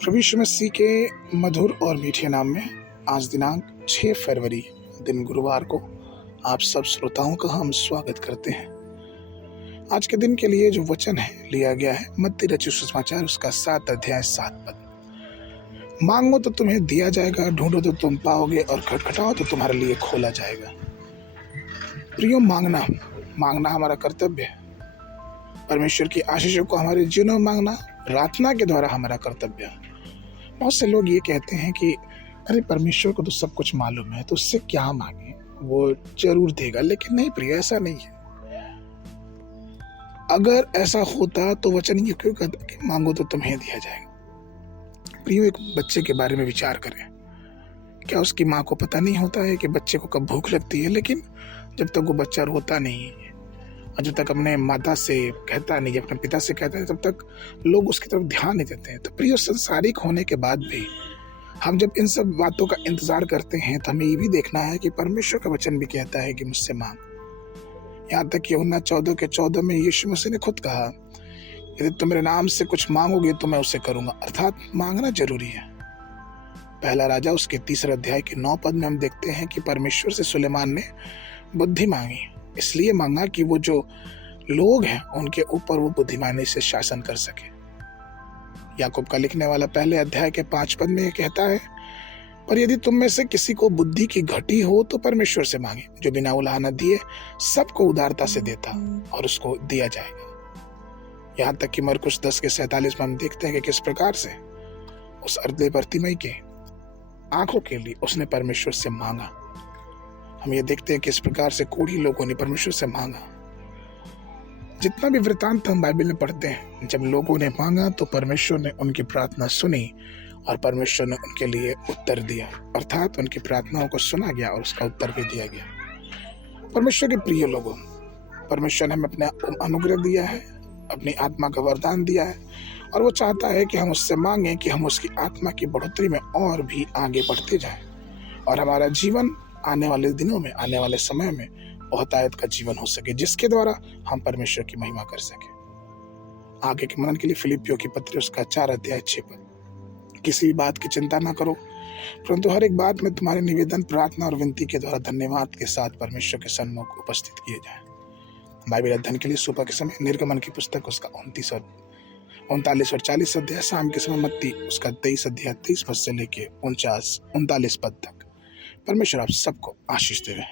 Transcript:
प्रभु यीशु मसीह के मधुर और मीठे नाम में आज दिनांक 6 फरवरी दिन गुरुवार को आप सब श्रोताओं का हम स्वागत करते हैं। आज के दिन के लिए जो वचन है लिया गया है मत्ती रचित सुसमाचार उसका 7 अध्याय 7 पद। मांगो तो तुम्हें दिया जाएगा, ढूंढो तो तुम पाओगे और खटखटाओ तो तुम्हारे लिए खोला जाएगा। प्रियो, मांगना हमारा कर्तव्य है। परमेश्वर की आशीषों को हमारे जीवन में मांगना प्रार्थना के द्वारा हमारा कर्तव्य है। बहुत से लोग ये कहते हैं कि अरे परमेश्वर को तो सब कुछ मालूम है तो उससे क्या मांगे, वो जरूर देगा। लेकिन नहीं प्रिय, ऐसा नहीं है। अगर ऐसा होता तो वचन ये क्यों कहता कि मांगो तो तुम्हें दिया जाएगा। प्रियो, एक बच्चे के बारे में विचार करें। क्या उसकी माँ को पता नहीं होता है कि बच्चे को कब भूख लगती है? लेकिन जब तक वो बच्चा रोता नहीं और जब तक अपने माता से कहता नहीं, अपने पिता से कहता है, तब तक लोग उसकी तरफ ध्यान नहीं देते हैं। तो प्रिय, संसारिक होने के बाद भी हम जब इन सब बातों का इंतजार करते हैं तो हमें ये भी देखना है कि परमेश्वर का वचन भी कहता है कि मुझसे मांग। यहाँ तक कि यूहन्ना 14:14 में यीशु मसीह ने खुद कहा, यदि तुम मेरे नाम से कुछ मांगोगे तो मैं उसे करूंगा। अर्थात मांगना जरूरी है। पहला राजा उसके 3 अध्याय के 9 पद में हम देखते हैं कि परमेश्वर से सुलेमान ने बुद्धि मांगी। इसलिए मांगा कि वो जो लोग हैं उनके ऊपर वो बुद्धिमानी से शासन कर सके। याकूब का लिखने वाला पहले अध्याय के 5 पद में कहता है, पर यदि तुम में से किसी को बुद्धि की घटी हो तो परमेश्वर से मांगे, जो बिना उलाहना दिए सबको उदारता से देता और उसको दिया जाएगा। यहाँ तक कि मरकुस 10:47 में हम देखते हैं कि किस प्रकार से उस अर्धे बर्तिमई के आंखों के लिए उसने परमेश्वर से मांगा। हम ये देखते हैं कि इस प्रकार से कोढ़ी लोगों ने परमेश्वर से मांगा। जितना भी वृतांत हम बाइबल में पढ़ते हैं, जब लोगों ने मांगा तो परमेश्वर ने उनकी प्रार्थना सुनी और परमेश्वर ने उनके लिए उत्तर दिया। अर्थात उनकी प्रार्थनाओं को सुना गया और उसका उत्तर भी दिया गया। परमेश्वर के प्रिय लोगों, परमेश्वर ने हमें अपने अनुग्रह दिया है, अपनी आत्मा का वरदान दिया है और वो चाहता है कि हम उससे मांगें कि हम उसकी आत्मा की बढ़ोतरी में और भी आगे बढ़ते जाएं और हमारा जीवन आने वाले दिनों में, आने वाले समय में बहुतायत का जीवन हो सके, जिसके द्वारा हम परमेश्वर की महिमा कर सके। आगे के मनन के लिए फिलिपियों की पत्री उसका 4 अध्याय 6 पद। किसी भी बात की चिंता ना करो, परंतु हर एक बात में तुम्हारे निवेदन, प्रार्थना और विनती के द्वारा धन्यवाद के साथ परमेश्वर के सन्मुख उपस्थित किए जाएं। बाइबल अध्ययन के लिए सुबह के समय निर्गमन की पुस्तक उसका 39 और 40 अध्याय, शाम के समय मत्ती उसका 23 अध्याय 23 पद से लेके 39 पद तक। परमेश्वर आप सबको आशीष देवे।